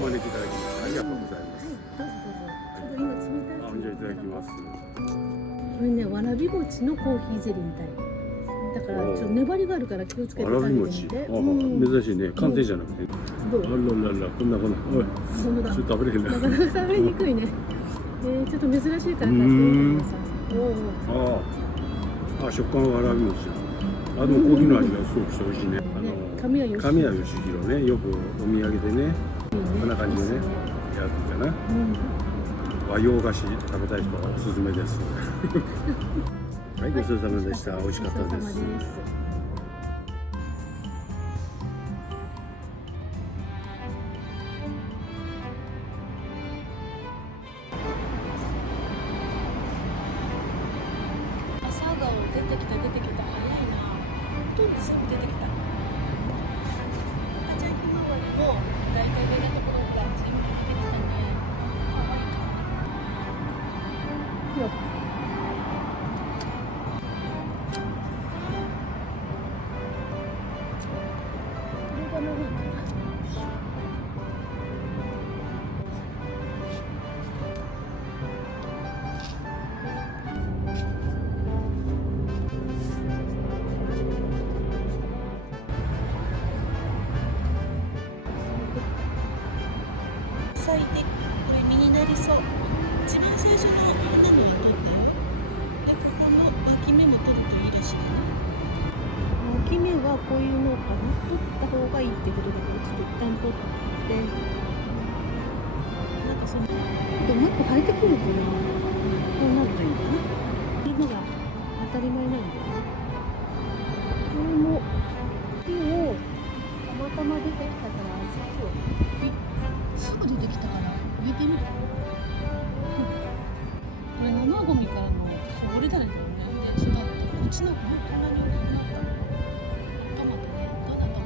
招きいただきましてありがとうございます。どうぞどうぞ。ちょうど今冷たい。じゃあいただきます。これね、わらび餅のコーヒーゼリーみたい。だからちょっと粘りがあるから気をつけてわらび食べて餅、みて。珍しいね。寒天じゃなくて。どう？あららら、こんな。おい、本当だ。ちょっと食べれへんな。なかなか食べにくいね。ちょっと珍しいから買ってみてください。食感はわらび餅。でもコーヒーの味がすごくして美味しいね。神谷義弘ね、よくお土産でね、こんな感じでね、やってたな。和洋菓子食べたい人はおすすめです。はい、ごちそうさまでした。美味しかったです。朝顔出てきた早いな。ほとんど全部出てきた。じゃあひまわりも大体上のところから全部出てきたね。よっ。これが長いかな。咲いてこれ実になりそう。一番最初の花のは取ってで他の脇芽も取るといいらしいね。脇芽はこういうのかな、取った方がいいってことだからちょっと一旦取ってなんかそのあともう一個生えてくるとね、こうなるといいかな。そういうのが当たり前なんだよね。これも木をたまたま出てきたからすぐ出てきたから植えてみた。これ生ゴミからのこぼれ種だよね。で、育ったこっちのこんなに大きくなったの。トマトね、どんなトマト？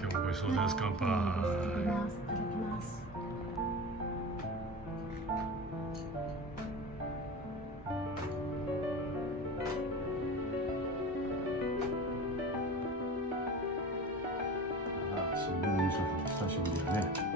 今日もごちそうです。乾杯。いただきます。いただきます。新聞食久しぶりだね。